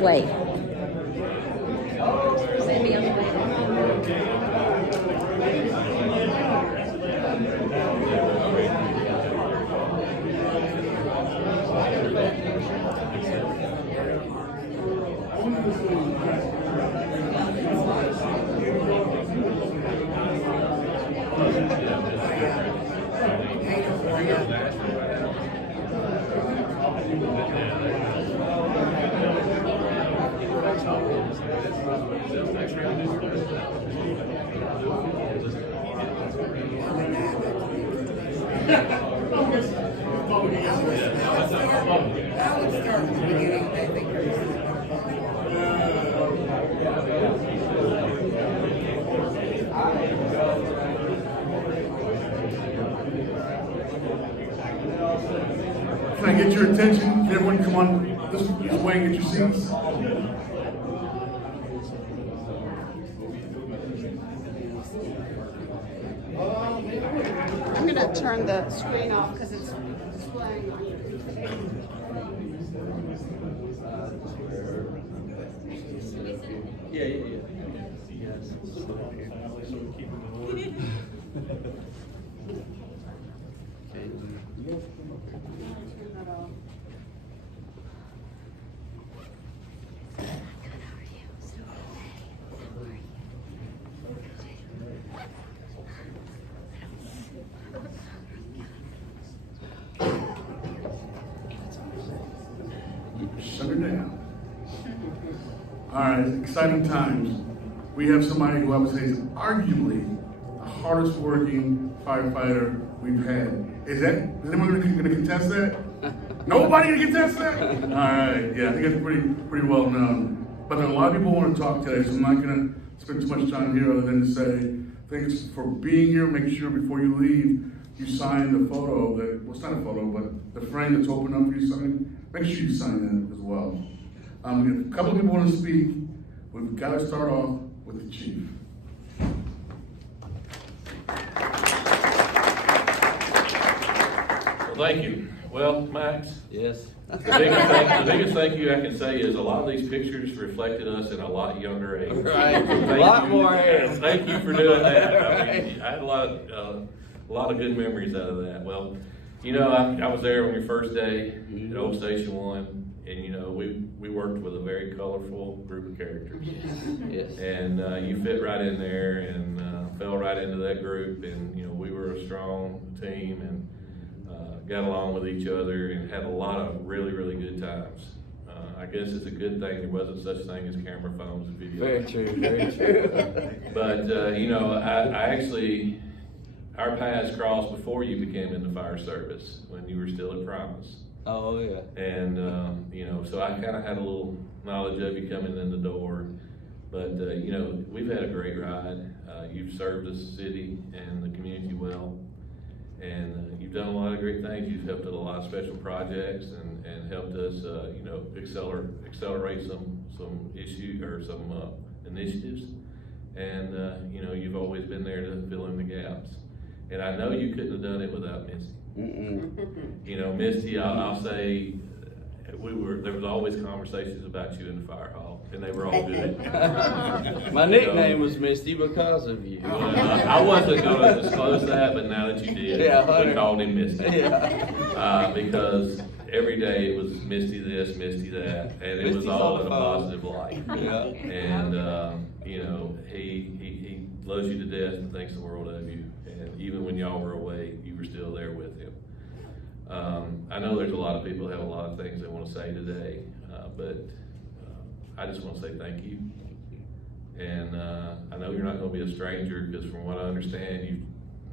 Wait. Send me on the way. Can I get your attention? Can everyone come on this way and get your seats? I'm gonna turn the screen off because it's displaying on you. Shut her down. All right, exciting times. We have somebody who I would say is arguably the hardest working firefighter we've had. Is anyone going to contest that? Nobody going to contest that? All right, yeah, I think it's pretty well known. But a lot of people want to talk today, so I'm not going to spend too much time here other than to say thanks for being here. Make sure before you leave, you sign the photo well, it's not a photo, but the frame that's open up for you signing. Make sure you sign that as well. We have a couple of people want to speak. We've got to start off with the chief. Well, thank you. Well, Max, Yes. the biggest thank you I can say is a lot of these pictures reflected us in a lot younger age. Right. Thank A lot you. more hair. Thank you for doing that. I mean, I had a lot of good memories out of that. Well, you know, I was there on your first day at Old Station 1, and you know, we worked with a very colorful group of characters. Yes. And you fit right in there and fell right into that group, and you know, we were a strong team and got along with each other and had a lot of really, really good times. I guess it's a good thing there wasn't such thing as camera phones and video. Very true, very true. But you know, I actually, our paths crossed before you became in the fire service when you were still at Promise. Oh, yeah. And you know, so I kind of had a little knowledge of you coming in the door. But you know, we've had a great ride. You've served the city and the community well. And you've done a lot of great things. You've helped with a lot of special projects and helped us, you know, accelerate some issues or some initiatives. And you know, you've always been there to fill in the gaps. And I know you couldn't have done it without Misty. You know, Misty, I'll say, there was always conversations about you in the fire hall, and they were all good. My nickname was Misty because of you. I wasn't going to disclose that, but now that you did, Yeah, we called him Misty. Yeah. Because every day it was Misty this, Misty that, and it was Misty's all on in a the phone. positive light. Yeah. And you know, he loves you to death and thinks the world of you. And even when y'all were away, you were still there with him. I know there's a lot of people who have a lot of things they want to say today, but I just want to say thank you. And I know you're not going to be a stranger because from what I understand, you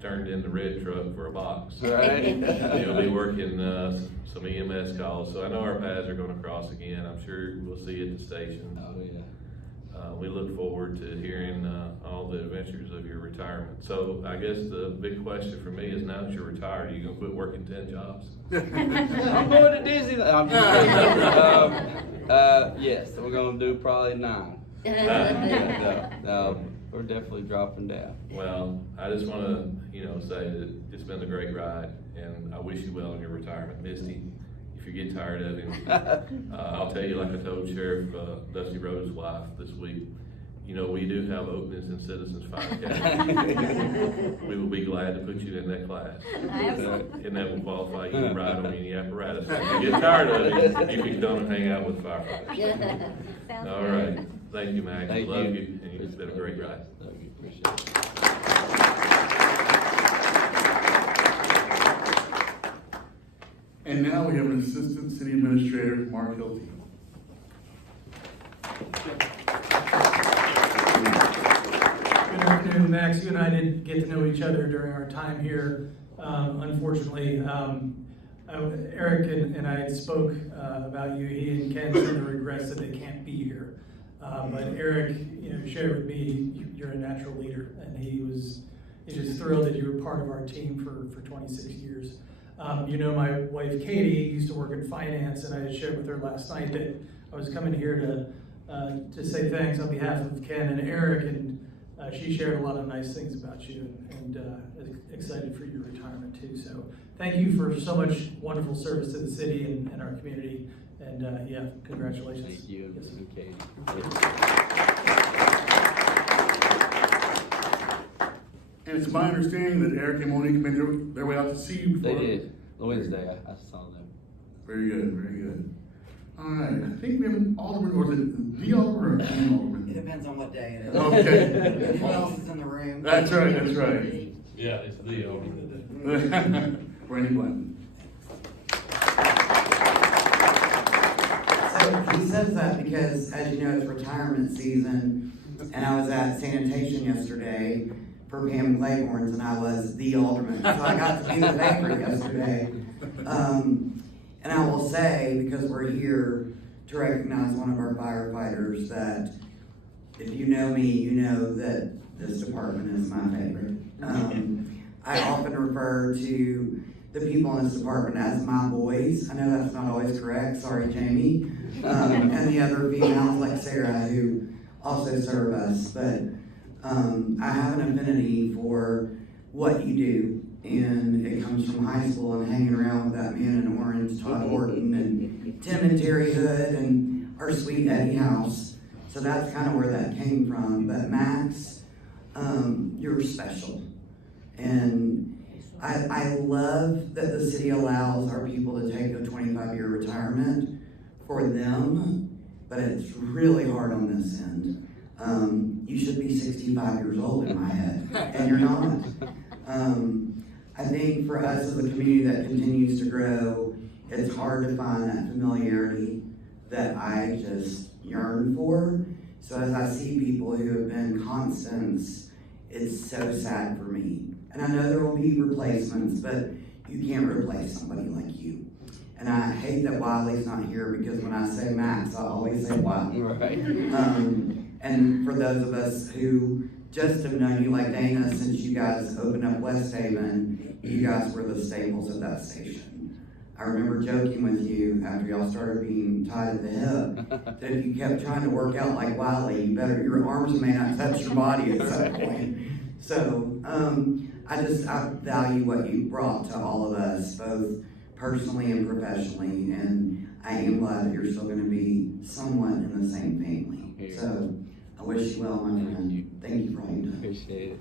turned in the red truck for a box. Right. You'll be working some EMS calls, so I know our paths are going to cross again. I'm sure we'll see you at the station. Oh, yeah. We look forward to hearing all the adventures of your retirement. So I guess the big question for me is, now that you're retired, are you gonna quit working 10 jobs? I'm going to Disneyland. I'm just kidding. Yes, we're going to do probably 9. No, we're definitely dropping down. Well, I just wanna, say that it's been a great ride, and I wish you well in your retirement. Misty, if you get tired of him, I'll tell you, like I told Sheriff Dusty Rhodes' wife this week, we do have openings in Citizens Fire Academy. We will be glad to put you in that class. And that will qualify you to ride on any apparatus. If you get tired of it, you can come and hang out with firefighters. All right, thank you, Max. Thank Love you. you, and it's been a great ride. Thank you, appreciate it. And now we have an Assistant City Administrator, Mark Hilty. Good afternoon, Max. You and I didn't get to know each other during our time here. Unfortunately, Eric and I spoke about you. He and Ken said the regrets that they can't be here. But Eric, shared with me you're a natural leader, and he's just thrilled that you were part of our team for 26 years. My wife Katie used to work in finance, and I had shared with her last night that I was coming here to say thanks on behalf of Ken and Eric, and she shared a lot of nice things about you, and excited for your retirement too. So thank you for so much wonderful service to the city and our community, and congratulations. Thank you, Yes. and Katie. And it's my understanding that Eric and Monique made their way out to see you They before. did. Wednesday, I saw them. Very good, very good. All right, I think we have an alderman, or is it the alderman or an It alderman? depends on what day it is. Okay. Who else is in the room? That's right. Yeah, it's the alderman. Randy Blanton. So he says that because, as you know, it's retirement season, and I was at sanitation yesterday for Pam Claiborne's, and I was the alderman, so I got to be the favorite yesterday. And I will say, because we're here to recognize one of our firefighters, that if you know me, you know that this department is my favorite. I often refer to the people in this department as my boys. I know that's not always correct, sorry Jamie. And the other females like Sarah who also serve us, but I have an affinity for what you do. And it comes from high school and hanging around with that man in orange, Todd Horton, and Tim and Terry Hood, and our sweet Eddie House. So that's kind of where that came from. But Max, you're special. And I love that the city allows our people to take a 25-year retirement for them, but it's really hard on this end. You should be 65 years old in my head, and you're not. I think for us as a community that continues to grow, it's hard to find that familiarity that I just yearn for. So as I see people who have been constants, it's so sad for me. And I know there will be replacements, but you can't replace somebody like you. And I hate that Wiley's not here, because when I say Max, I always say Wiley. Right. And for those of us who just have known you, like Dana, since you guys opened up West Haven, you guys were the staples of that station. I remember joking with you after y'all started being tied at the hip, that if you kept trying to work out like Wiley, your arms may not touch your body at some point. So, I value what you brought to all of us, both personally and professionally, and I am glad that you're still gonna be somewhat in the same family. Here. So, I wish you well, my friend. Thank you for all you've done. Appreciate it.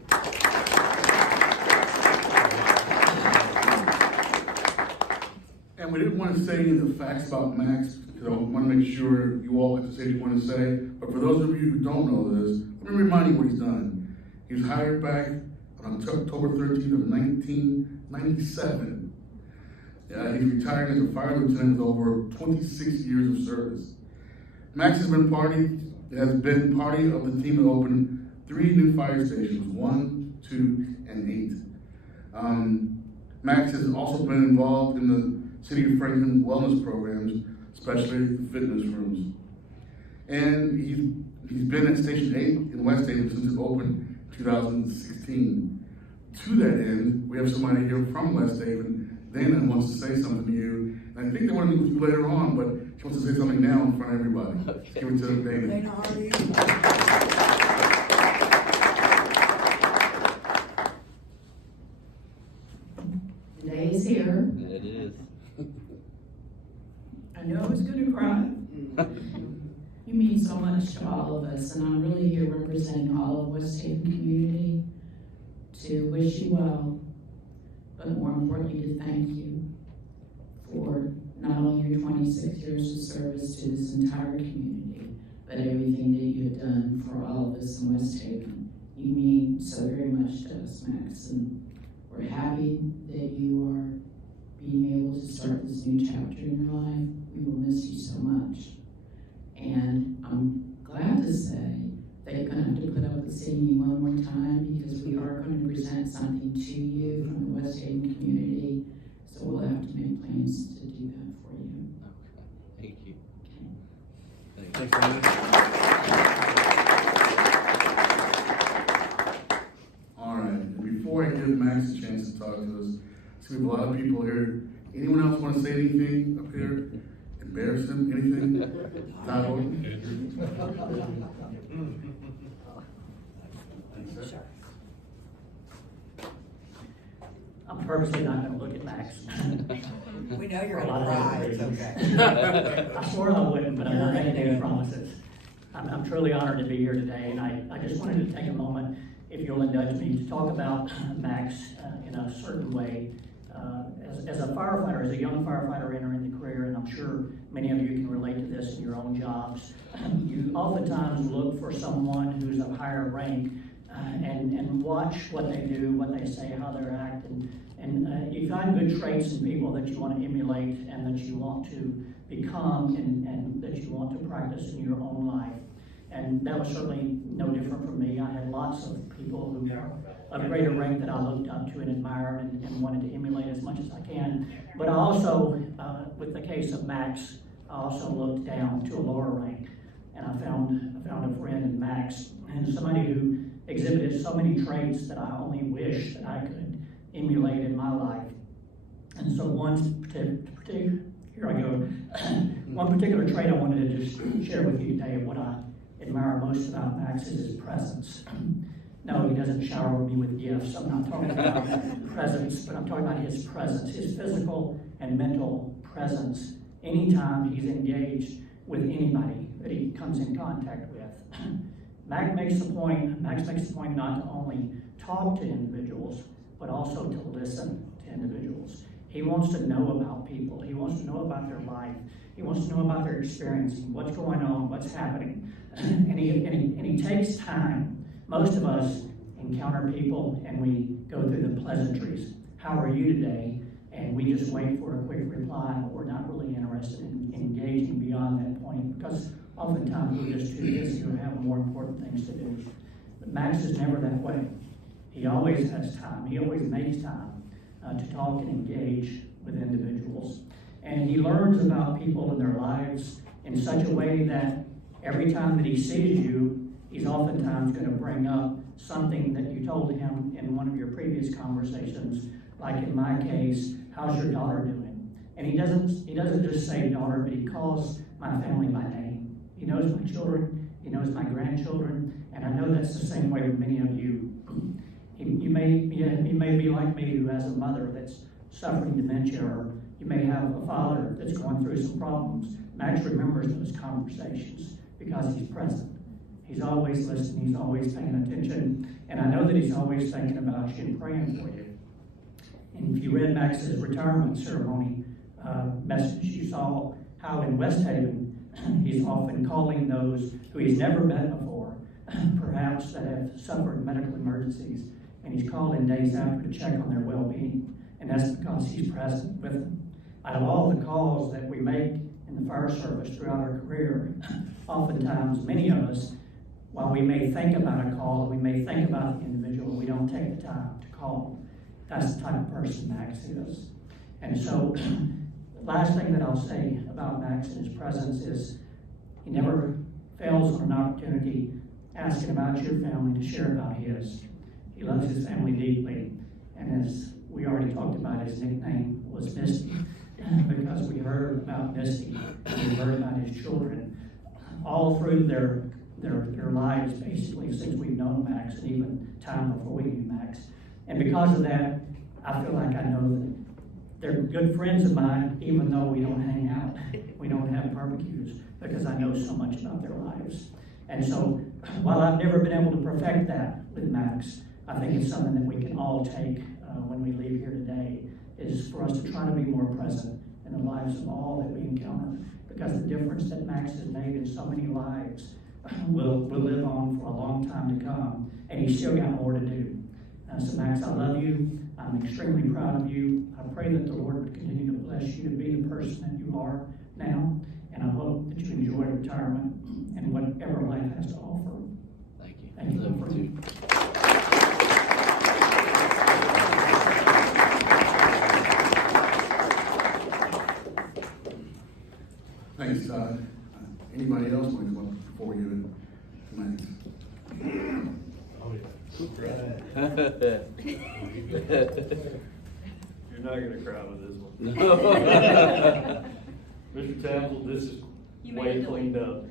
And we didn't want to say any of the facts about Max, because I want to make sure you all get to say what you want to say. But for those of you who don't know this, let me remind you what he's done. He was hired back on October 13th of 1997. He's retired as a fire lieutenant with over 26 years of service. Max has been part of the team that opened 3 new fire stations, 1, 2, and 8. Max has also been involved in the City of Franklin wellness programs, especially the fitness rooms. And he's been at Station 8 in West Haven since it opened in 2016. To that end, we have somebody here from West Haven, Dana, who wants to say something to you. And I think they want to meet with you later on, but She wants to say something now in front of everybody. Let's give it to Dana. Dana, how are you? The day is here. It is. I knew I was gonna cry. You mean so much to all of us, and I'm really here representing all of West Haven community to wish you well, but more importantly, to thank you for not only your 26 years of service to this entire community, but everything that you have done for all of us in West Haven. You mean so very much to us, Max, and we're happy that you are being able to start this new chapter in your life. We will miss you so much. And I'm glad to say that you're gonna have to put up with seeing me one more time, because we are gonna present something to you from the West Haven community. So we'll have to make plans to do that for you. Thank you. Okay. All right, before I give Max a chance to talk to us, see we have a lot of people here. Anyone else want to say anything up here? Embarrass him, anything? Tyler? I'm purposely not gonna look at Max. We know you're For a lot gonna of cry, different it's reasons. okay. I swore I wouldn't, but I'm not making any promises. I'm truly honored to be here today, and I just wanted to take a moment, if you'll indulge me, to talk about Max in a certain way. As a firefighter, as a young firefighter entering the career, and I'm sure many of you can relate to this in your own jobs, you oftentimes look for someone who's of higher rank and watch what they do, what they say, how they act, and you find good traits in people that you want to emulate and that you want to become and that you want to practice in your own life. And that was certainly no different from me. I had lots of people who were of greater rank that I looked up to and admired and wanted to emulate as much as I can. But I also, with the case of Max, I also looked down to a lower rank. And I found a friend in Max, and somebody who exhibited so many traits that I only wish that I could emulate in my life. And so one particular trait I wanted to just share with you today of what I admire most about Max is his presence. No, he doesn't shower me with gifts. I'm not talking about presence, but I'm talking about his presence, his physical and mental presence. Anytime he's engaged with anybody that he comes in contact with. Max makes the point not to only talk to individuals, but also to listen to individuals. He wants to know about people. He wants to know about their life. He wants to know about their experience, what's going on, what's happening. And he takes time. Most of us encounter people and we go through the pleasantries. How are you today? And we just wait for a quick reply, but we're not really interested in engaging beyond that point, because oftentimes we're just too busy or have more important things to do. But Max is never that way. He always has time. He always makes time to talk and engage with individuals. And he learns about people and their lives in such a way that every time that he sees you, he's oftentimes going to bring up something that you told him in one of your previous conversations, like in my case, how's your daughter doing? And he doesn't just say daughter, but he calls my family by name. He knows my children, he knows my grandchildren, and I know that's the same way with many of you. You may be like me, who has a mother that's suffering dementia, or you may have a father that's going through some problems. Max remembers those conversations because he's present. He's always listening, he's always paying attention, and I know that he's always thinking about you and praying for you. And if you read Max's retirement ceremony message, you saw how in West Haven, he's often calling those who he's never met before, perhaps that have suffered medical emergencies, and he's calling days after to check on their well-being, and that's because he's present with them. Out of all the calls that we make in the fire service throughout our career, oftentimes many of us, while we may think about a call, we may think about the individual, we don't take the time to call. That's the type of person Max is. And so, the last thing that I'll say about Max and his presence is he never fails on an opportunity asking about your family to share about his. He loves his family deeply, and as we already talked about, his nickname was Misty. because we heard about Misty, we heard about his children, all through their lives, basically, since we've known Max, and even time before we knew Max. And because of that, I feel like I know that they're good friends of mine, even though we don't hang out, we don't have barbecues, because I know so much about their lives. And so, while I've never been able to perfect that with Max, I think it's something that we can all take when we leave here today, is for us to try to be more present in the lives of all that we encounter, because the difference that Max has made in so many lives will live on for a long time to come, and he's still got more to do. So Max, I love you. I'm extremely proud of you. I pray that the Lord would continue to bless you to be the person that you are now, and I hope that you enjoy retirement and whatever life has to offer. Thank you. Thank you. Love you too. Thanks, Todd. Anybody else want to come up before you and Max? You're not gonna cry with this one. No. Mr. Townsend, this is You made way it cleaned up.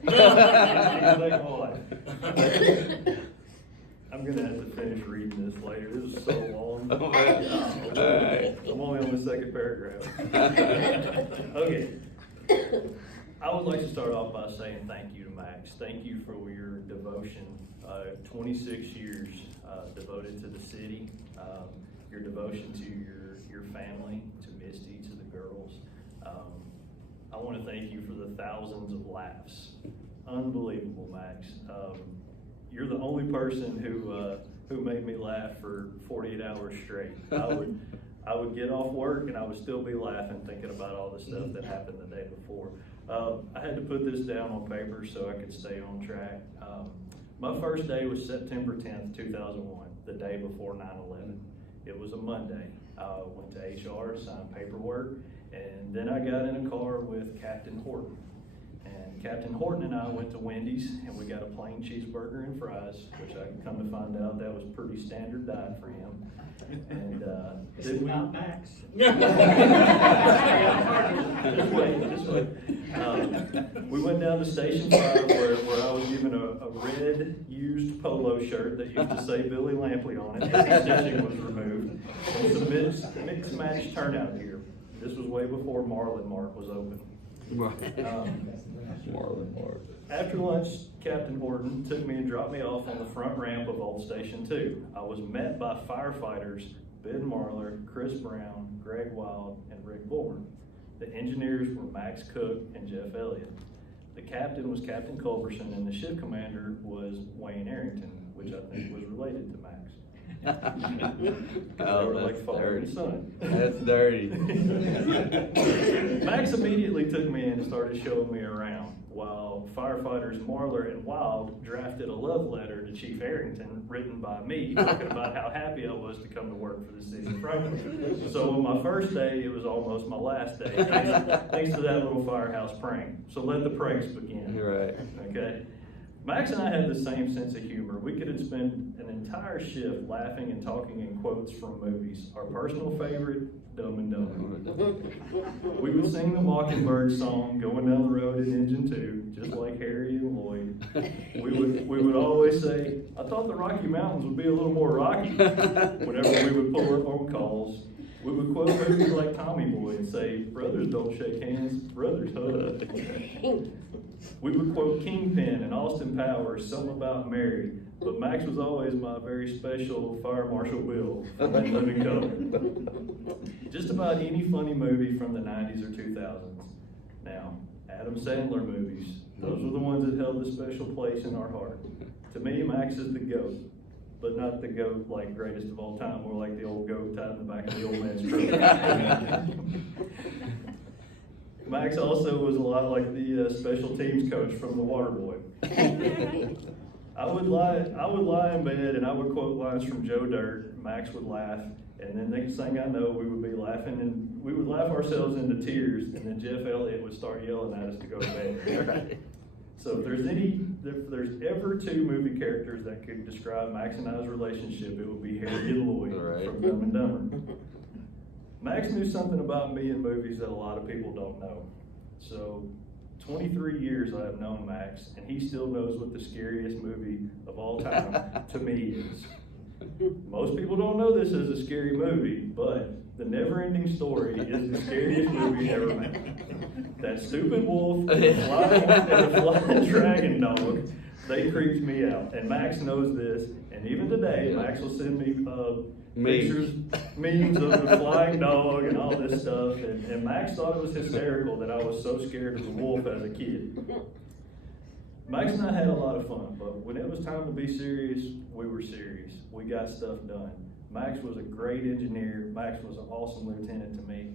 I'm gonna have to finish reading this later. This is so long. Oh, man. All right. I'm only on the second paragraph. Okay. I would like to start off by saying thank you to Max. Thank you for your devotion. 26 years devoted to the city. Your devotion to your family, to Misty, to the girls. I want to thank you for the thousands of laughs. Unbelievable, Max. You're the only person who made me laugh for 48 hours straight. I would get off work and I would still be laughing, thinking about all the stuff that happened the day before. I had to put this down on paper so I could stay on track. My first day was September 10th, 2001, the day before 9/11. It was a Monday. I went to HR, signed paperwork, and then I got in a car with Captain Horton. And Captain Horton and I went to Wendy's and we got a plain cheeseburger and fries, which I come to find out that was pretty standard diet for him. And This is not Max. Just wait. We went down to Station 5 where I was given a red used polo shirt that used to say Billy Lampley on it. The stitching was removed. It was a mixed match turnout gear. This was way before Marlin Mart was open. Marlin Mark. After lunch, Captain Horton took me and dropped me off on the front ramp of Old Station 2. I was met by firefighters Ben Marler, Chris Brown, Greg Wild, and Rick Bourne. The engineers were Max Cook and Jeff Elliott. The captain was Captain Culberson, and the ship commander was Wayne Arrington, which I think was related to Max. Oh, They were like that's father and dirty. son. That's dirty. Max immediately took me in and started showing me around, while firefighters Marler and Wild drafted a love letter to Chief Arrington written by me, talking about how happy I was to come to work for the city of Franklin. So on my first day, it was almost my last day, thanks to that little firehouse prank. So let the pranks begin. You're right. Okay? Max and I had the same sense of humor. We could have spent an entire shift laughing and talking in quotes from movies. Our personal favorite, Dumb and Dumber. We would sing the Mockingbird song going down the road in Engine 2, just like Harry and Lloyd. We would always say, I thought the Rocky Mountains would be a little more rocky, whenever we would pull up on calls. We would quote movies like Tommy Boy and say, brothers don't shake hands, brothers hug. We would quote Kingpin and Austin Powers, Something About Mary, but Max was always my very special Fire Marshal Bill from In Living Color. Just about any funny movie from the 90s or 2000s. Now, Adam Sandler movies, those were the ones that held a special place in our heart. To me, Max is the GOAT, but not the GOAT like greatest of all time, more like the old goat tied in the back of the old man's truck. Max also was a lot like the special teams coach from The Waterboy. I would lie in bed and I would quote lines from Joe Dirt. Max would laugh, and then next thing I know, we would be laughing and we would laugh ourselves into tears, and then Jeff Elliott would start yelling at us to go to bed. So if there's ever two movie characters that could describe Max and I's relationship, it would be Harry and Lloyd Right. from Dumb and Dumber. Max knew something about me in movies that a lot of people don't know. So 23 years I have known Max, and he still knows what the scariest movie of all time to me is. Most people don't know this as a scary movie, but The Never-Ending Story is the scariest movie ever made. That stupid wolf and the flying dragon dog, they creeped me out. And Max knows this, and even today, Max will send me pictures, memes of the flying dog and all this stuff. And Max thought it was hysterical that I was so scared of the wolf as a kid. Max and I had a lot of fun, but when it was time to be serious, we were serious. We got stuff done. Max was a great engineer. Max was an awesome lieutenant to me.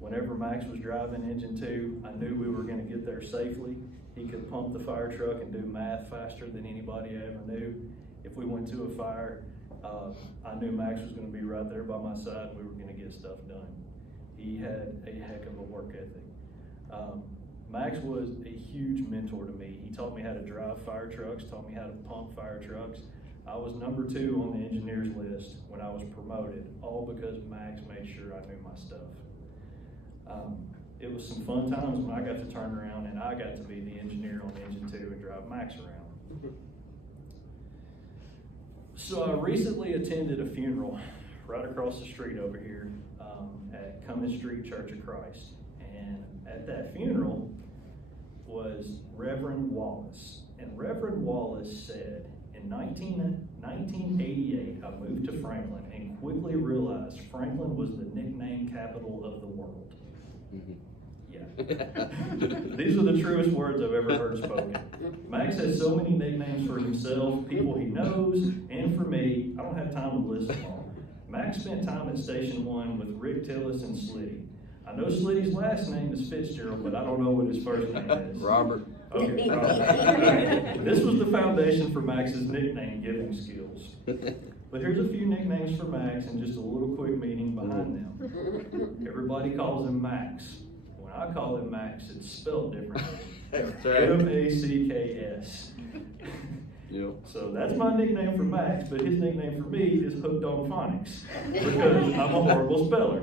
Whenever Max was driving engine 2, I knew we were going to get there safely. He could pump the fire truck and do math faster than anybody I ever knew. If we went to a fire, I knew Max was going to be right there by my side, and we were going to get stuff done. He had a heck of a work ethic. Max was a huge mentor to me. He taught me how to drive fire trucks, taught me how to pump fire trucks. I was number 2 on the engineers list when I was promoted, all because Max made sure I knew my stuff. It was some fun times when I got to turn around and I got to be the engineer on engine 2 and drive Max around. So I recently attended a funeral right across the street over here at Cummins Street Church of Christ. And at that funeral was Reverend Wallace. And Reverend Wallace said, in 1988, I moved to Franklin and quickly realized Franklin was the nickname capital of the world. Yeah. These are the truest words I've ever heard spoken. Max has so many nicknames for himself, people he knows, and for me. I don't have time to list them all. Max spent time at Station 1 with Rick Tillis and Slitty. I know Slitty's last name is Fitzgerald, but I don't know what his first name is. Robert. Okay, Robert. This was the foundation for Max's nickname giving skills. But here's a few nicknames for Max and just a little quick meaning behind them. Everybody calls him Max. When I call him Max, it's spelled differently. That's right. M-A-C-K-S. Yep. So that's my nickname for Max, but his nickname for me is Hooked on Phonics, because I'm a horrible speller.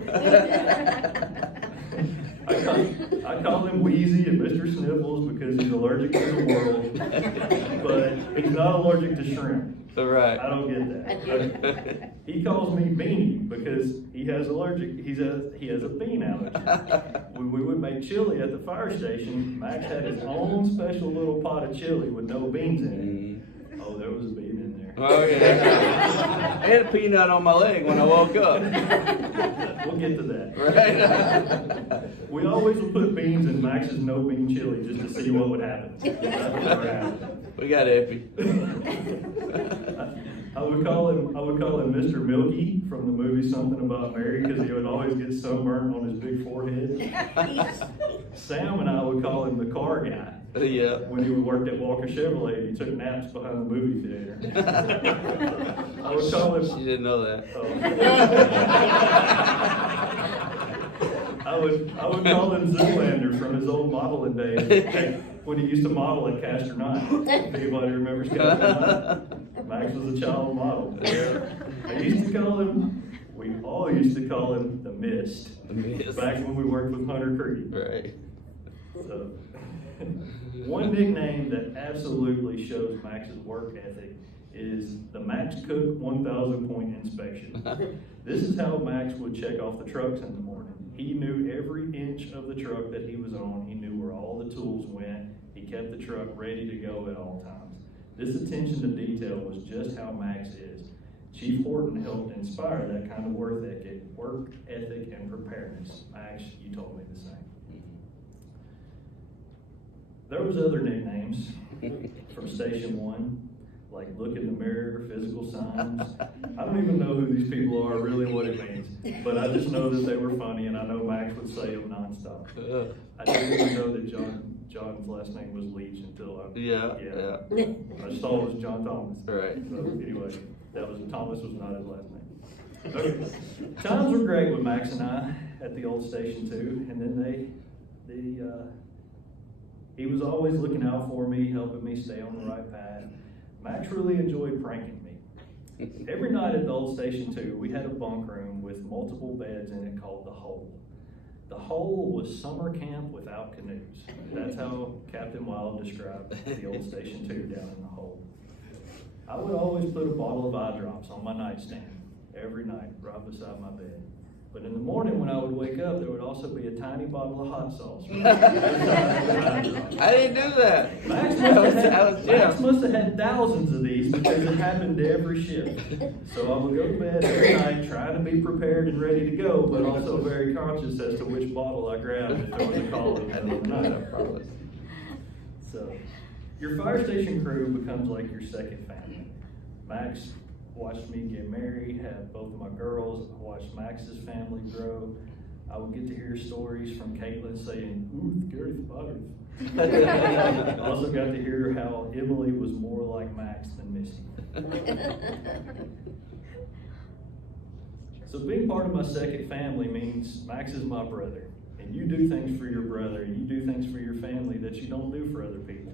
I call him Wheezy and Mr. Sniffles because he's allergic to the world, but he's not allergic to shrimp. Right. I don't get that. He calls me Beanie because he has a bean allergy. When we would make chili at the fire station, Max had his own special little pot of chili with no beans in it. Oh, there was a bean in there. Oh yeah. I had a peanut on my leg when I woke up. We'll get to that. Right. We always would put beans in Max's no bean chili just to see what would happen. That never happened. We got Epi. I would call him Mr. Milky from the movie Something About Mary because he would always get sunburned on his big forehead. Sam and I would call him the car guy. Yeah. When he worked at Walker Chevrolet, he took naps behind the movie theater. I would call him. She didn't know that. I would call him Zoolander from his old modeling days when he used to model at Castor 9. Anybody remembers Castor 9? Max was a child model. We all used to call him the Mist. The Mist. Back when we worked with Hunter Creek. Right. So, one nickname that absolutely shows Max's work ethic is the Max Cook 1,000 point inspection. This is how Max would check off the trucks in the morning. He knew every inch of the truck that he was on. He knew where all the tools went. He kept the truck ready to go at all times. This attention to detail was just how Max is. Chief Horton helped inspire that kind of work ethic and preparedness. Max, you told me the same. There was other nicknames from Station 1, like look in the mirror, physical signs. I don't even know who these people are, really what it means. But I just know that they were funny, and I know Max would say them nonstop. I didn't even know that John's last name was Leach until I just thought it was John Thomas. Right. So anyway, Thomas was not his last name. Okay. Times were great with Max and I at the old Station 2, and then he was always looking out for me, helping me stay on the right path. Max really enjoyed pranking me. Every night at the old Station 2, we had a bunk room with multiple beds in it called the Hole. The Hole was summer camp without canoes. That's how Captain Wild described the old Station 2 down in the Hole. I would always put a bottle of eye drops on my nightstand every night, right beside my bed. But in the morning when I would wake up, there would also be a tiny bottle of hot sauce. I didn't do that. Max Max must have had thousands of these because it happened every shift. So I would go to bed every night trying to be prepared and ready to go, but also very conscious as to which bottle I grabbed if there was a call in the middle of the night. So, your fire station crew becomes like your second family. Max watched me get married, had both of my girls. I watched Max's family grow. I would get to hear stories from Caitlin saying, "Ooh, scary spiders." I also got to hear how Emily was more like Max than Missy. So being part of my second family means Max is my brother. And you do things for your brother, and you do things for your family that you don't do for other people.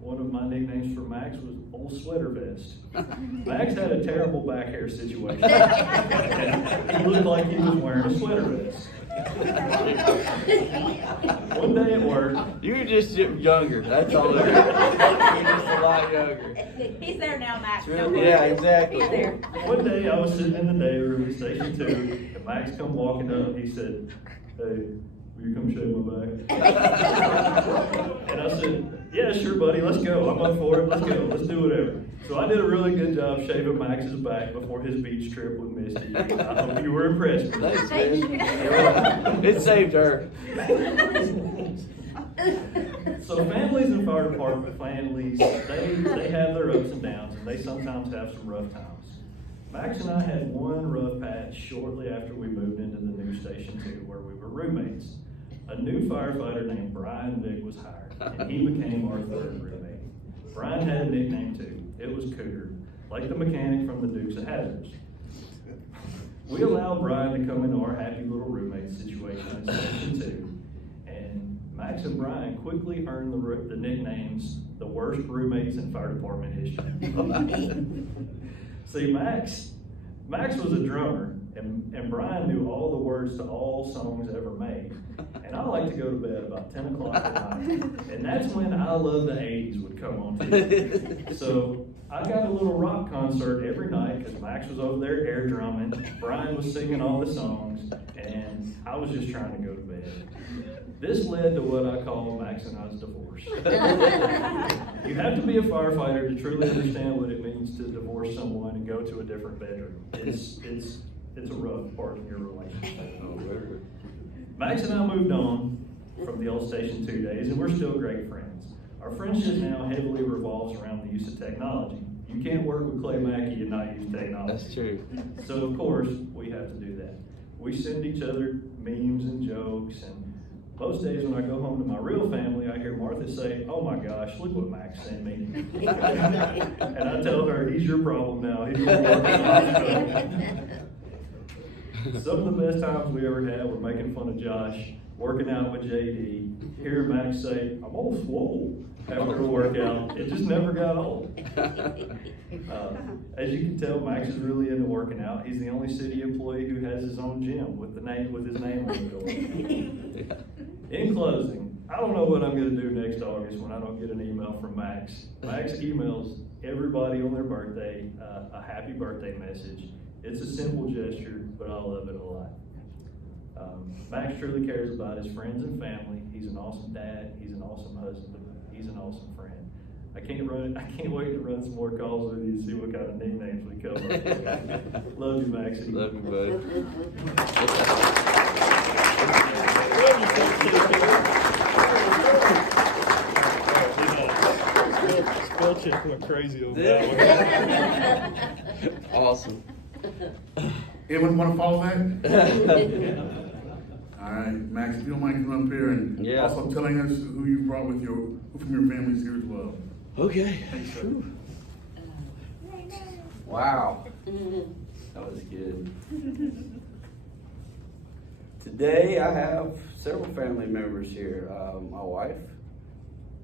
One of my nicknames for Max was Old Sweater Vest. Max had a terrible back hair situation. He looked like he was wearing a sweater vest. One day at work. You were just younger, that's all it is. You're just a lot younger. He's there now, Max. Yeah, exactly. He's there. One day I was sitting in the day room at Station 2, and Max come walking up. He said, "Hey, will you come shave my back?" And I said, "Yeah, sure, buddy, let's go. I'm up for it. Let's go. Let's do whatever." So I did a really good job shaving Max's back before his beach trip with Misty. I hope you were impressed with Thanks, Thank man. you. It saved her. So families and fire department families, they have their ups and downs, and they sometimes have some rough times. Max and I had one rough patch shortly after we moved into the new Station 2 where we were roommates. A new firefighter named Brian Vick was hired, and he became our third roommate. Brian had a nickname too. It was Cougar, like the mechanic from the Dukes of Hazzard. We allowed Brian to come into our happy little roommate situation in Station 2, and Max and Brian quickly earned the nicknames the worst roommates in fire department history. See, Max was a drummer, and Brian knew all the words to all songs ever made. And I like to go to bed about 10 o'clock at night. And that's when I Love the 80s would come on TV. So I got a little rock concert every night because Max was over there air drumming, Brian was singing all the songs, and I was just trying to go to bed. This led to what I call Max and I's divorce. You have to be a firefighter to truly understand what it means to divorce someone and go to a different bedroom. It's a rough part of your relationship. Max and I moved on from the old Station 2 days, and we're still great friends. Our friendship now heavily revolves around the use of technology. You can't work with Clay Mackey and not use technology. That's true. So of course, we have to do that. We send each other memes and jokes, and most days when I go home to my real family, I hear Martha say, "Oh my gosh, look what Max sent me." And I tell her, "He's your problem now. He's your problem." Some of the best times we ever had were making fun of Josh, working out with JD, hearing Max say, "I'm all swole," after a workout. It just never got old. As you can tell, Max is really into working out. He's the only city employee who has his own gym with his name on the door. In closing, I don't know what I'm going to do next August when I don't get an email from Max. Max emails everybody on their birthday a happy birthday message. It's a simple gesture, but I love it a lot. Max truly cares about his friends and family. He's an awesome dad. He's an awesome husband. He's an awesome friend. I can't wait to run some more calls with you and see what kind of nicknames we come up with. Love you, Maxie. Love you, buddy. Spell check went crazy over that one. Awesome. Anyone want to follow that? All right, Max, if you don't mind coming up here and also telling us who you brought with you, who from your family's here as well. Okay. Thanks, sir. Wow. That was good. Today I have several family members here. My wife,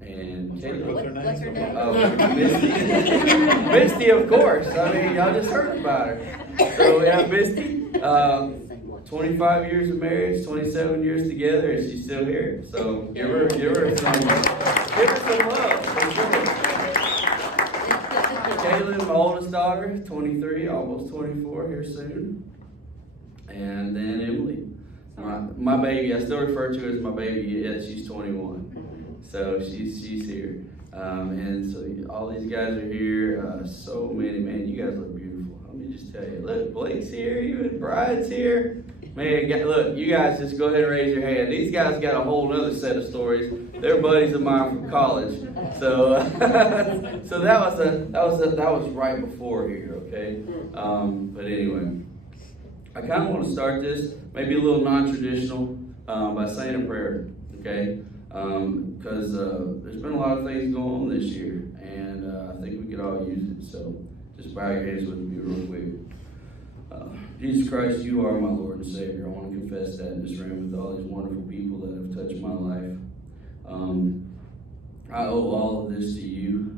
and Caleb. What's her name? Oh, Misty. Misty, of course. I mean, y'all just heard about her. So we have Misty. 25 years of marriage, 27 years together, and she's still here. So give her some love for sure. Caitlin, my oldest daughter, 23, almost 24 here soon. And then Emily, my baby. I still refer to her as my baby. Yet she's 21, so she's here. And so all these guys are here. So many, man. You guys look beautiful. Let me just tell you. Look, Blake's here. Even Brian's here. Man, look, you guys just go ahead and raise your hand. These guys got a whole other set of stories. They're buddies of mine from college. So, so that was right before here, okay? But anyway, I kind of want to start this maybe a little non-traditional by saying a prayer, okay? Because there's been a lot of things going on this year, and I think we could all use it. So, just bow your heads with me real quick. Jesus Christ, you are my Lord and Savior. I want to confess that in this room with all these wonderful people that have touched my life. I owe all of this to you.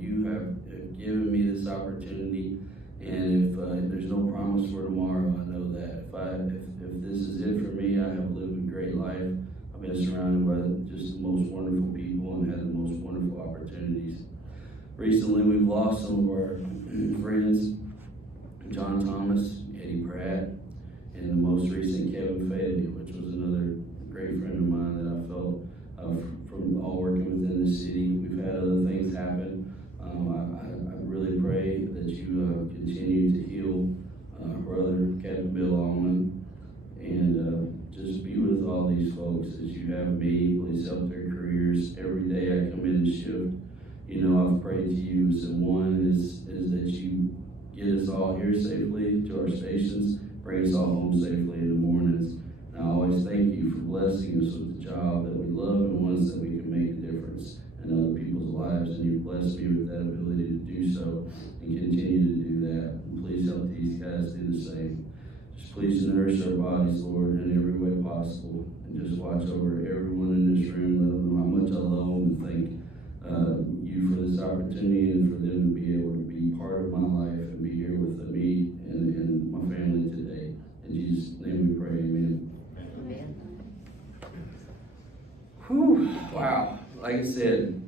You have given me this opportunity, and if there's no promise for tomorrow, I know that. If this is it for me, I have lived a great life. I've been surrounded by just the most wonderful people and had the most wonderful opportunities. Recently, we've lost some of our friends, John Thomas, Eddie Pratt, and the most recent Kevin Faley, which was another great friend of mine that I felt from all working within the city. We've had other things happen. I really pray that you continue to heal brother Captain Bill Allman, and just be with all these folks as you have me. Please help their careers. Every day I come in and shift. You know, I've prayed to you. So one is that you get us all here safely to our stations, bring us all home safely in the mornings. And I always thank you for blessing us with a job that we love and ones that we can make a difference in other people's lives. And you've blessed me with that ability to do so and continue to do that. And please help these guys do the same. Just please nourish our bodies, Lord, in every way possible. And just watch over everyone in this room. Let them know how much I love them and thank you for this opportunity and for them to be able to be part of my life and be here with me and my family today. In Jesus' name we pray, amen. Whew, wow. Like I said,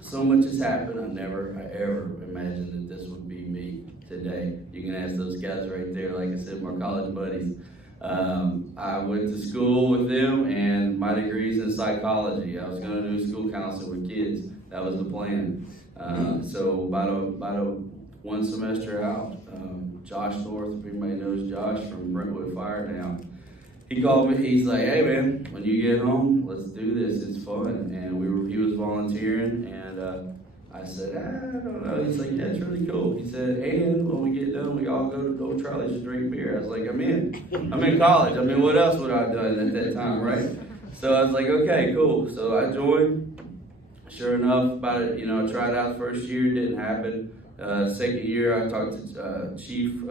so much has happened. I ever imagined that this would be me today. You can ask those guys right there. Like I said, my college buddies. I went to school with them, and my degree's in psychology. I was going to do school counseling with kids. That was the plan. So about one semester out, Josh North, if anybody knows Josh from Brentwood Fire now, he called me. He's like, "Hey man, when you get home, let's do this. It's fun." And he was volunteering, and I said, "I don't know." He's like, "Yeah, it's really cool." He said, "And when we get done, we all go to Old Charlie's to drink beer." I was like, "I'm in college. I mean, what else would I have done at that time, right?" So I was like, "Okay, cool." So I joined. Sure enough, I tried out the first year, didn't happen. Second year, I talked to Chief.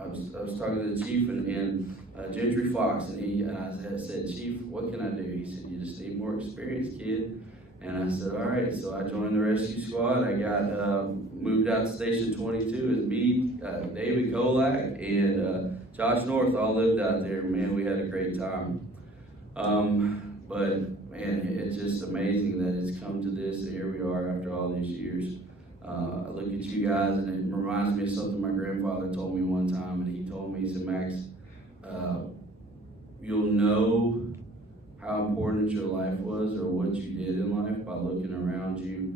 I was talking to the chief and Gentry Fox, and I said, "Chief, what can I do?" He said, "You just need more experience, kid." And I said, "All right." So I joined the rescue squad. I got moved out to Station 22 as me, David Kolak, and Josh North all lived out there. Man, we had a great time. But man, it's just amazing that it's come to this, and here we are after all these years. I look at you guys, and it reminds me of something my grandfather told me one time, and he told me, he said, "Max, you'll know how important your life was or what you did in life by looking around you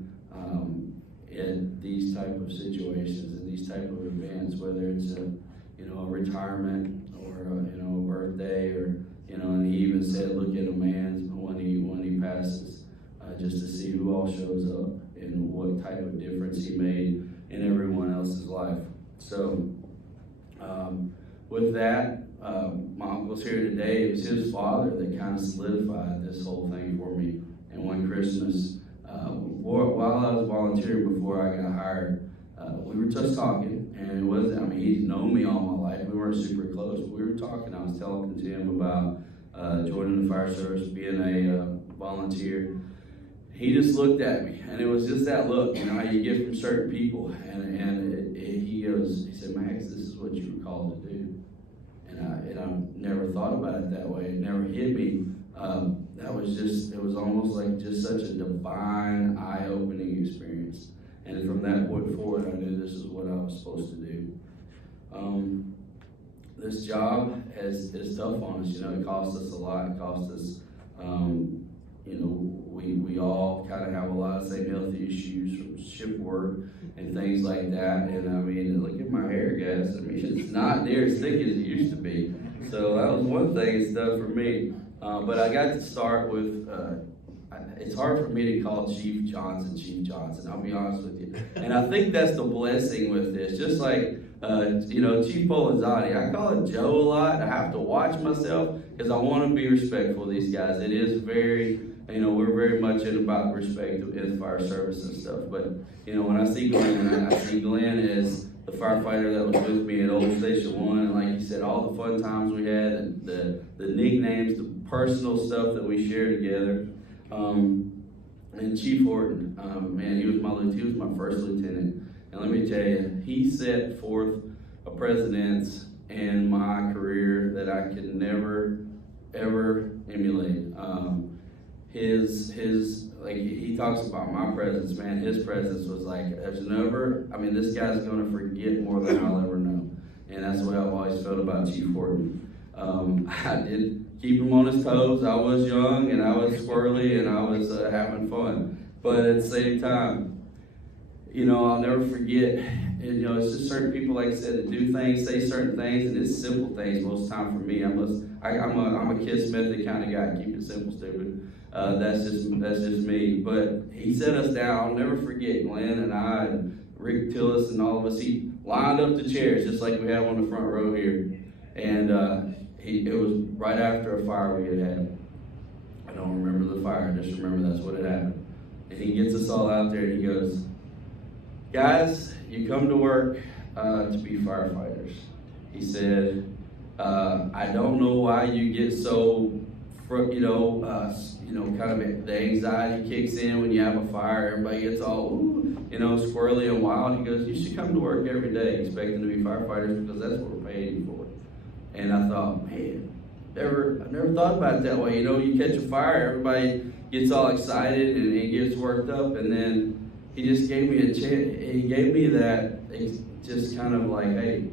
at these type of situations and these type of events, whether it's a retirement or a birthday, or and he even said, look at a man when he passes, just to see who all shows up and what type of difference he made in everyone else's life." So with that, my uncle's here today. It was his father that kind of solidified this whole thing for me. And one Christmas, while I was volunteering before I got hired, we were just talking, and it wasn't, he's known me all my life. We weren't super close, but we were talking. I was talking to him about joining the fire service, being a volunteer. he just looked at me, and it was just that look, you know, how you get from certain people. And he said, Max, this is what you were called to do. And I never thought about it that way. It never hit me. It was almost like just such a divine, eye-opening experience. And from that point forward, I knew this is what I was supposed to do. This job is tough on us. You know, it costs us a lot. It costs us, you know, we all kind of have a lot of same health issues from shift work and things like that. And I mean, look at my hair, guys. I mean, it's not near as thick as it used to be. So that was one thing it's done for me. But I got to start with, it's hard for me to call Chief Johnson, I'll be honest with you. And I think that's the blessing with this. Just like, you know, Chief Polizzotti, I call it Joe a lot. I have to watch myself because I want to be respectful of these guys. It is very, you know, we're very much about respect in fire service and stuff. But, you know, when I see Glenn, I see Glenn as the firefighter that was with me at Old Station 1. And like you said, all the fun times we had, and the nicknames, the personal stuff that we shared together. And Chief Horton, man, he was my first lieutenant. And let me tell you, he set forth a precedence in my career that I could never, ever emulate. Like he talks about my presence, man, his presence was like, this guy's gonna forget more than I'll ever know. And that's the way I've always felt about Chief Horton. I did keep him on his toes. I was young and I was squirrely and I was having fun. But at the same time, you know, I'll never forget, and, you know, it's just certain people, like I said, that do things, say certain things, and it's simple things most of the time for me. I'm a Kiss method kind of guy, keep it simple, stupid. That's just me. But he set us down. I'll never forget Glenn and I and Rick Tillis and all of us. He lined up the chairs just like we have on the front row here. And it was right after a fire we had. I don't remember the fire, I just remember that's what had happened. And he gets us all out there and he goes, guys, you come to work to be firefighters. He said, I don't know why you get so, kind of the anxiety kicks in when you have a fire. Everybody gets all, squirrely and wild. He goes, you should come to work every day expecting to be firefighters because that's what we're paying you for. And I thought, man, I never thought about it that way. You know, you catch a fire, everybody gets all excited and it gets worked up, and then he just gave me a chance. He gave me that, just kind of like, hey,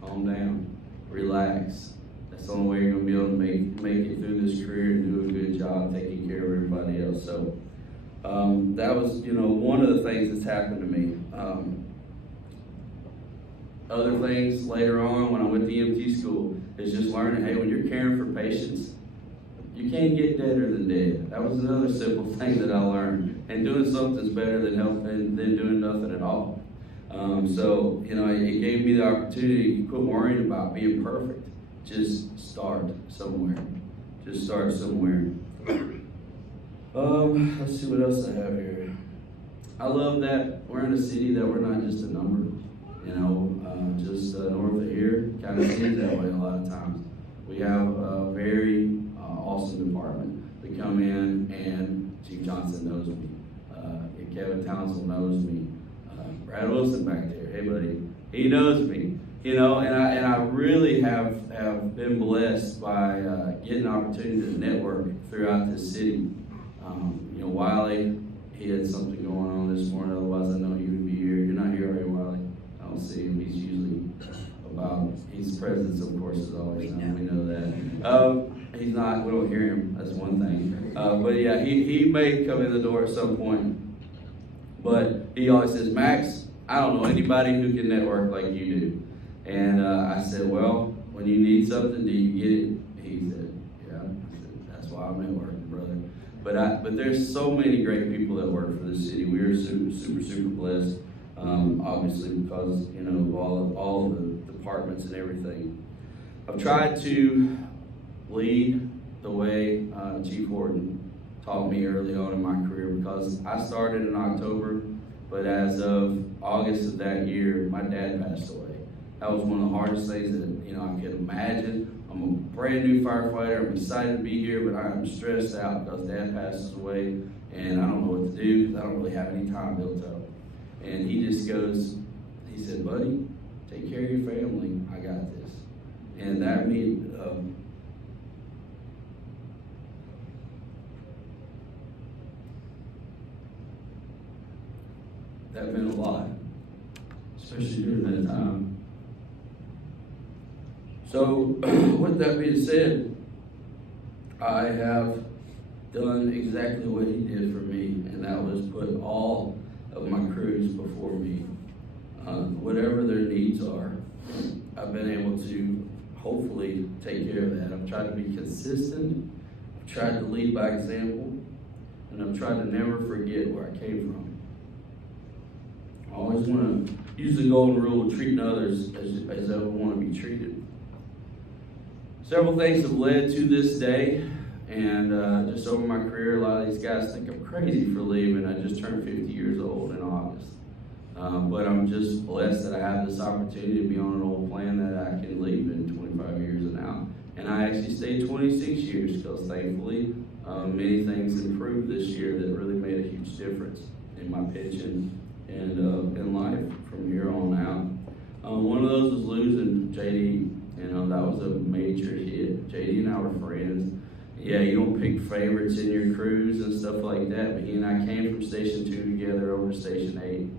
calm down, relax. That's the only way you're gonna be able to make it through this career and do a good job taking care of everybody else. So that was, one of the things that's happened to me. Other things later on when I went to EMT school is just learning, hey, when you're caring for patients, you can't get deader than dead. That was another simple thing that I learned. And doing something's better than doing nothing at all. It gave me the opportunity to quit worrying about being perfect. Just start somewhere. Let's see what else I have here. I love that we're in a city that we're not just a number. Just north of here, kind of seems that way a lot of times. We have a very awesome department. They come in, and Chief Johnson knows me. Kevin Townsend knows me. Brad Wilson back there, hey buddy, he knows me. And I really have been blessed by getting an opportunity to network throughout this city. Wiley, he had something going on this morning, otherwise I know he would be here. You're not here, are you, Wiley? I don't see him. He's usually his presence, of course, is always known. We know that. He's not, we don't hear him, that's one thing. But yeah, he may come in the door at some point. But he always says, Max, I don't know anybody who can network like you do. And I said, well, when you need something, do you get it? He said, yeah. I said, that's why I'm networking, brother. But there's so many great people that work for the city. We are super, super, super blessed. Obviously because, of all the departments and everything. I've tried to lead the way Chief Horton taught me early on in my career, because I started in October, but as of August of that year, my dad passed away. That was one of the hardest things that, I could imagine. I'm a brand new firefighter. I'm excited to be here, but I'm stressed out because Dad passes away, and I don't know what to do because I don't really have any time built up. And he just goes, he said, buddy, take care of your family. I got this. And that means, that meant a lot, especially during that time. So, with that being said, I have done exactly what he did for me, and that was put all of my crews before me. Whatever their needs are, I've been able to hopefully take care of that. I've tried to be consistent, I've tried to lead by example, and I've tried to never forget where I came from. I always want to use the golden rule of treating others as I would want to be treated. Several things have led to this day, and just over my career, a lot of these guys think I'm crazy for leaving. I just turned 50 years old in August. But I'm just blessed that I have this opportunity to be on an old plan that I can leave in 25 years and out. And I actually stayed 26 years because thankfully many things improved this year that really made a huge difference in my pension and in life from here on out. One of those was losing JD. That was a major hit. JD and I were friends. Yeah, you don't pick favorites in your crews and stuff like that, but he and I came from Station 2 together over to Station 8.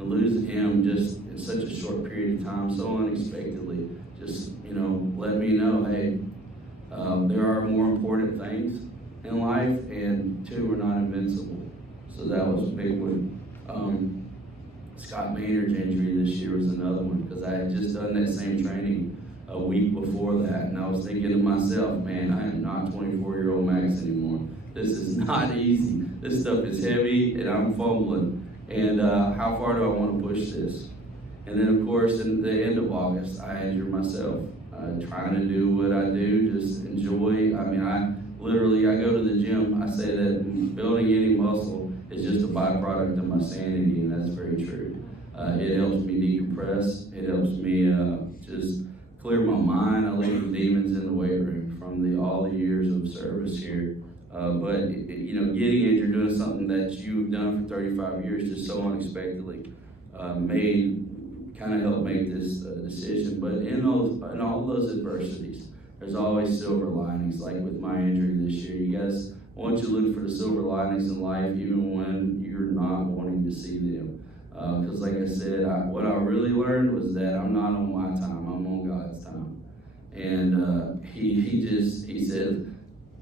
And losing him just in such a short period of time, so unexpectedly, just, let me know, hey, there are more important things in life, and two, we're not invincible. So that was a big one. Scott Maynard's injury this year was another one, because I had just done that same training a week before that, and I was thinking to myself, man, I am not 24-year-old Max anymore. This is not easy. This stuff is heavy, and I'm fumbling. And how far do I want to push this? And then, of course, in the end of August, I injured myself. Trying to do what I do, just enjoy. I go to the gym. I say that building any muscle is just a byproduct of my sanity, and that's very true. It helps me decompress. It helps me just clear my mind. I leave the demons in the weight room from all the years of service here. But getting injured doing something that you've done for 35 years just so unexpectedly helped make this decision. But in all those adversities, there's always silver linings. Like with my injury this year, you guys, I want you to look for the silver linings in life, even when you're not wanting to see them. Because like I said, what I really learned was that I'm not on my time, I'm on God's time. And he said,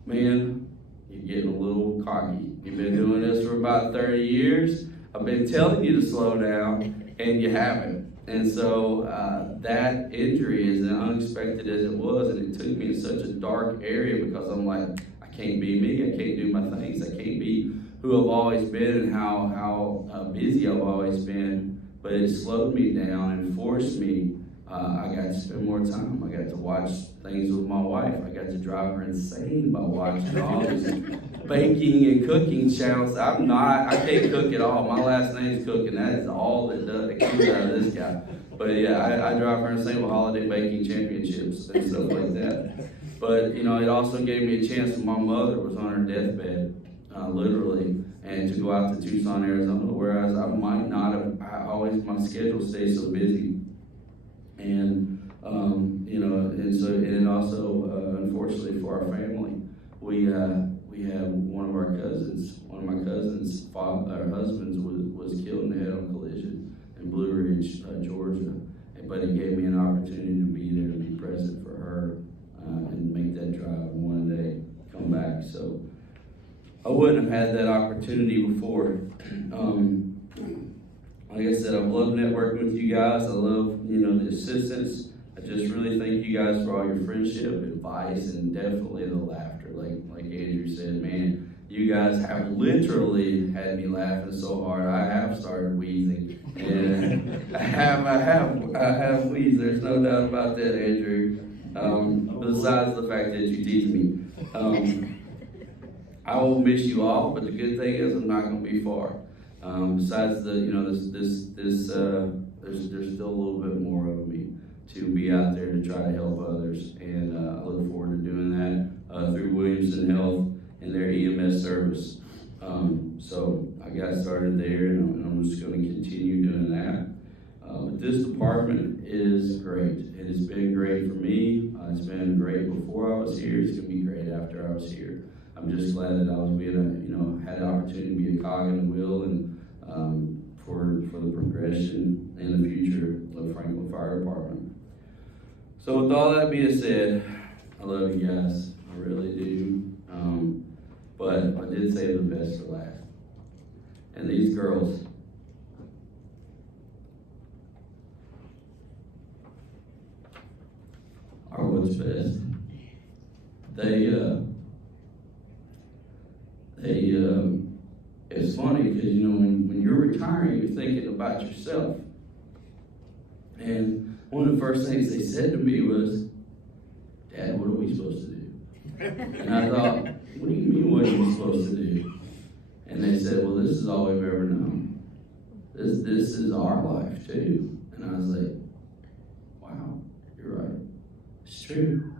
man, you're getting a little cocky. You've been doing this for about 30 years. I've been telling you to slow down, and you haven't. And so that injury, as unexpected as it was, and it took me in such a dark area because I'm like, I can't be me. I can't do my things. I can't be who I've always been and how busy I've always been. But it slowed me down and forced me. I got to spend more time. I got to watch things with my wife. I got to drive her insane by watching all these baking and cooking channels. I can't cook at all. My last name's Cooking. That is all that comes out of this guy. But yeah, I drive her insane with holiday baking championships and stuff like that. But it also gave me a chance when my mother was on her deathbed, literally, and to go out to Tucson, Arizona, whereas I might not have. My schedule stays so busy. And and also unfortunately for our family, we have one of my cousins' husbands was killed in a head-on collision in Blue Ridge, Georgia. But it gave me an opportunity to be there, to be present for her, and make that drive and one day come back. So I wouldn't have had that opportunity before. Like I said, I've loved networking with you guys. I love, the assistance. I just really thank you guys for all your friendship, advice, and definitely the laughter. Like Andrew said, man, you guys have literally had me laughing so hard. I have started wheezing, and I have wheezed. There's no doubt about that, Andrew. Besides the fact that you tease me, I will miss you all. But the good thing is, I'm not going to be far. Besides there's still a little bit more of me. to be out there to try to help others. And I look forward to doing that through Williamson Health and their EMS service. So I got started there, and I'm just going to continue doing that. But this department is great. It has been great for me. It's been great before I was here. It's going to be great after I was here. I'm just glad that I was had the opportunity to be a cog in the wheel, and for the progression in the future of Franklin Fire Department. So with all that being said, I love you guys. I really do. But I did save the best for last. And these girls, are what's best. It's funny because, when you're retiring, you're thinking about yourself. And one of the first things they said to me was, Dad, what are we supposed to do? And I thought, what do you mean, what are we supposed to do? And they said, well, this is all we've ever known. This is our life too. And I was like, wow, you're right. It's true.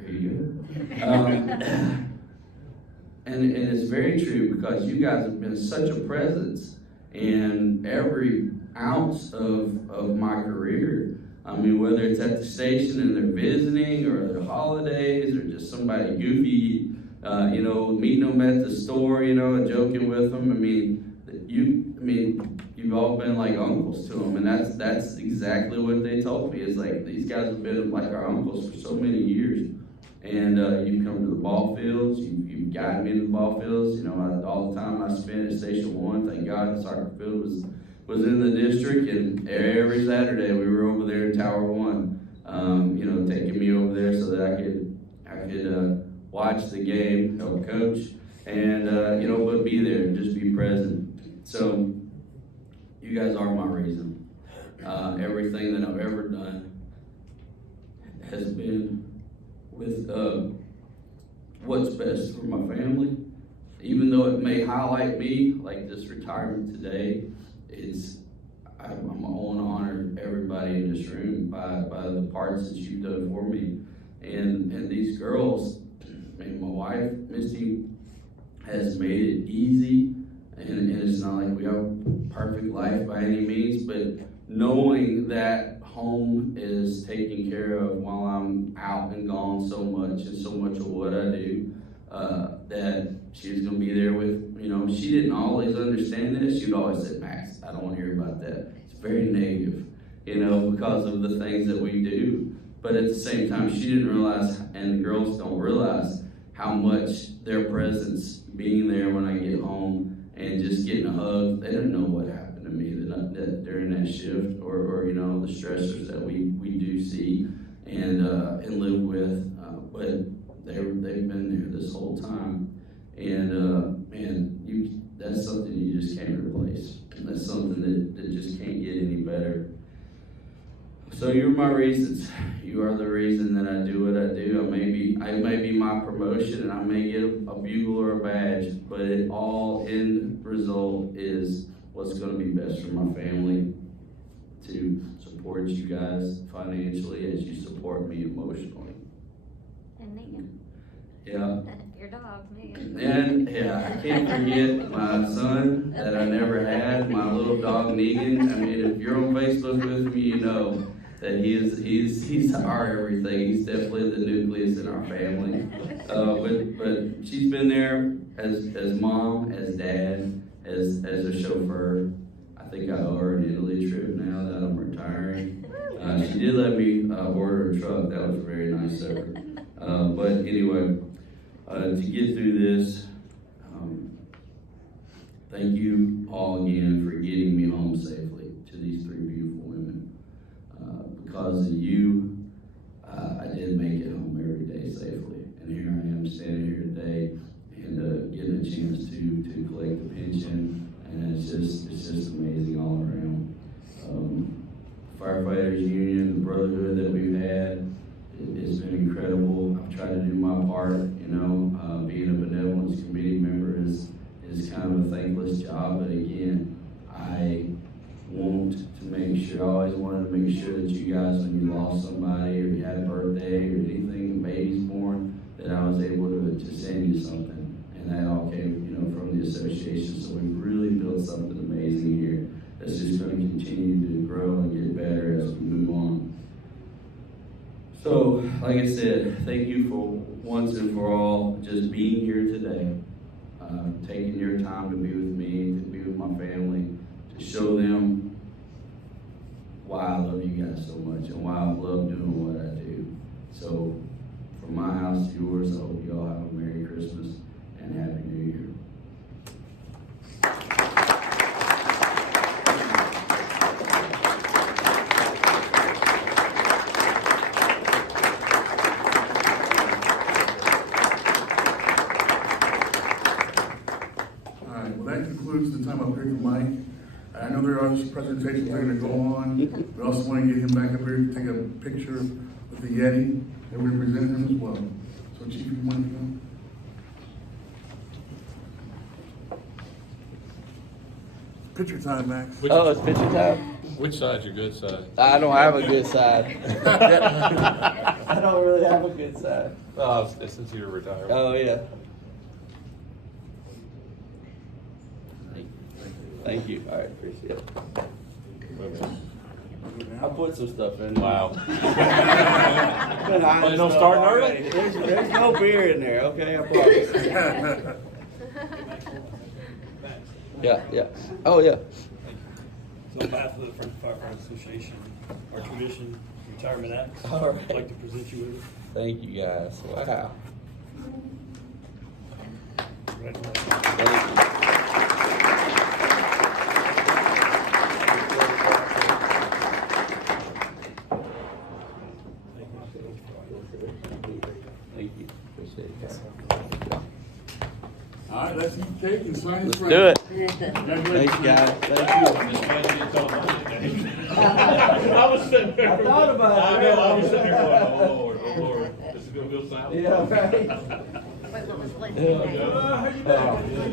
There you go. And it's very true, because you guys have been such a presence in every ounce of my career. I mean, whether it's at the station and they're visiting, or the holidays, or just somebody goofy, meeting them at the store, and joking with them. You've all been like uncles to them, and that's exactly what they told me. It's like, these guys have been like our uncles for so many years. And you've come to the ball fields, you've guided me to the ball fields. All the time I spent at Station 1, thank God the soccer field was in the district, and every Saturday we were over there in Tower 1, taking me over there so that I could watch the game, help coach, and but be there, just be present. So you guys are my reason. Everything that I've ever done has been with what's best for my family. Even though it may highlight me, like this retirement today, I'm going to honor everybody in this room by the parts that you've done for me. And these girls, my wife, Misty, has made it easy, and it's not like we have a perfect life by any means, but knowing that home is taken care of while I'm out and gone so much, and so much of what I do, that she's going to be there with, she didn't always understand this. She'd always say, Max, I don't want to hear about that. It's very negative, because of the things that we do. But at the same time, she didn't realize, and the girls don't realize, how much their presence, being there when I get home and just getting a hug, they didn't know what happened to me that during that shift, or the stressors that we do see and live with. But they've been there this whole time. And that's something you just can't replace. That's something that just can't get any better. So you're my reasons. You are the reason that I do what I do. I may be my promotion, and I may get a bugle or a badge, but it all end result is what's going to be best for my family, to support you guys financially as you support me emotionally. And Megan. Yeah. Your dog, Megan. And I can't forget my son that I never had, my little dog Negan. If you're on Facebook with me, you know that he's our everything. He's definitely the nucleus in our family. But she's been there as mom, as dad, as a chauffeur. I think I owe her an Italy trip now that I'm retiring. She did let me order a truck. That was very nice of her. But anyway, to get through this, thank you all again for getting me home safely to these three beautiful women. Because of you, I did make it home every day safely. And here I am standing here today and getting a chance to collect the pension. And it's just amazing all around. Firefighters Union, the brotherhood that we've had, it's been incredible. I've tried to do my part, being a benevolence committee member is kind of a thankless job, but again, I want to make sure, I always wanted to make sure that you guys, when you lost somebody or you had a birthday or anything, a baby's born, that I was able to send you something. And that all came, you know, from the association. So we've really built something amazing here that's just going to continue to grow and get better as we move on. So, like I said, thank you for once and for all just being here today, taking your time to be with me, to be with my family, to show them why I love you guys so much and why I love doing what I do. So, from my house to yours, I hope you all have a Merry Christmas and Happy New Year. All right, well, that concludes the time up here for Mike. I know there are other presentations that are gonna go on. We also want to get him back up here to take a picture with the Yeti, and we present him as well. So Chief, you want to come? Picture time, Max. Oh, it's picture time? Which side's your good side? I don't have a good side. I don't really have a good side. Since you're retired. Oh, yeah. Thank you. All right, appreciate it. I put some stuff in there. Wow. They don't start early? There's no beer in there, okay? I promise. Yeah. Oh, yeah. So on behalf of the Friends of Firefighter Association, our tradition, Retirement Acts, All right. I'd like to present you with it. Thank you, guys. Wow. Congratulations. Thank you. Thank you. Appreciate it, guys. All right, let's eat cake and sign this. Let's do it. Congratulations. Thanks, guys. Thank you. I was sitting there. I thought about it. I know, I was sitting there going, oh Lord, this is gonna feel sound. Yeah, right. Wait, what was Lindsay?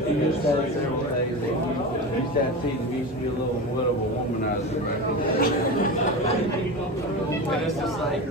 He just said several things. He used to have teeth. He used to be a little of a womanizer, right? And it's just like,